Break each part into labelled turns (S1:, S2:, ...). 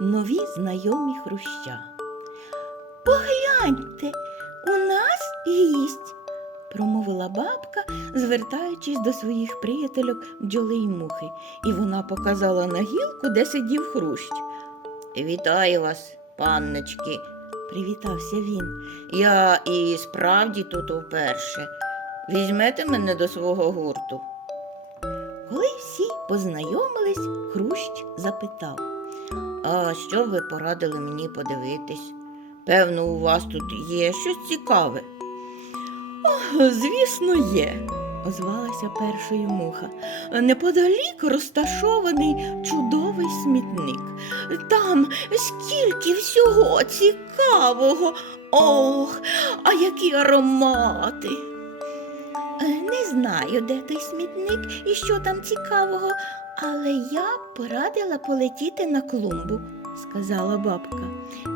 S1: нові знайомі хруща. Погляньте, у нас гість, промовила бабка, звертаючись до своїх приятельок бджоли й мухи, і вона показала на гілку, де сидів хрущ. Вітаю вас, панночки, привітався він. Я і справді тут уперше. Візьмете мене до свого гурту. Коли всі познайомились, хрущ запитав. А що ви порадили мені подивитись? Певно, у вас тут є щось цікаве. О, звісно, є, озвалася першою муха. Неподалік розташований чудовий смітник. Там скільки всього цікавого. Ох, а які аромати. Е, Не знаю, де той смітник і що там цікавого, але я порадила полетіти на клумбу, сказала бабка.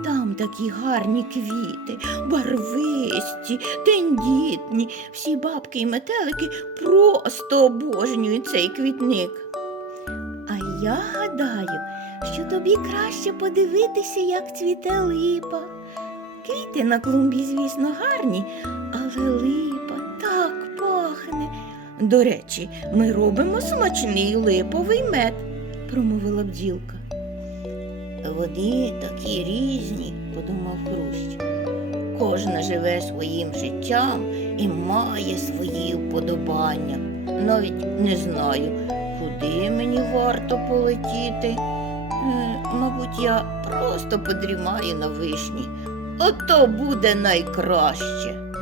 S1: Там такі гарні квіти, барвисті, тендітні. Всі бабки і метелики просто обожнюють цей квітник. А я гадаю, що тобі краще подивитися, як цвіте липа. Квіти на клумбі, звісно, гарні, але липа так. До речі, ми робимо смачний липовий мед, промовила бджілка. Вони такі різні, подумав Хрущ. Кожна живе своїм життям і має свої вподобання. Навіть не знаю, куди мені варто полетіти. Мабуть, я просто подрімаю на вишні. Ото буде найкраще.